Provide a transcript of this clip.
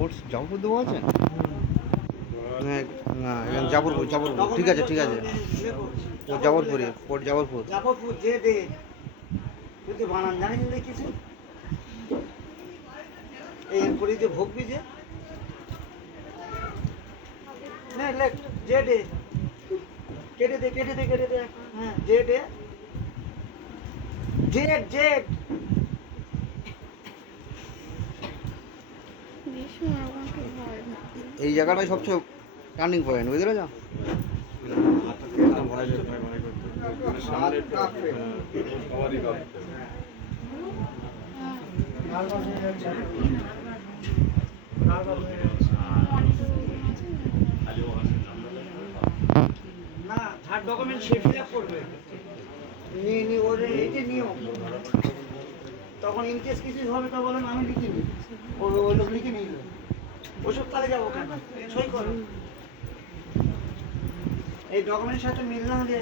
ওর জাফরপুর দেবো আছে না জাফরপুর জাফরপুর ঠিক আছে ঠিক আছে ও জাফরপুরে ওর জাফরপুর জাফরপুর যে দে তুই তো বানান জানিস না কিছু এই এরপরে যে ভোগবি যে না লেখ যে দে কেটে দে কেটে দে কেটে দে হ্যাঁ যে দে জেড জেড এই জায়গাটাই সবচেয়ে টার্নিং পয়েন্ট বুঝতে পেরেছ না যার ডকুমেন্ট সে ফিল আপ করবে নিয়ে নিয়ে ওর এই যে নিয়ম তখন ইনকেস কিছু হবে তো বলেন আমি লিখে নিই ওই লোক লিখে নিল ওসব তাহলে যাবো কেন সই করো এই ডকুমেন্টের সাথে মিল না হলে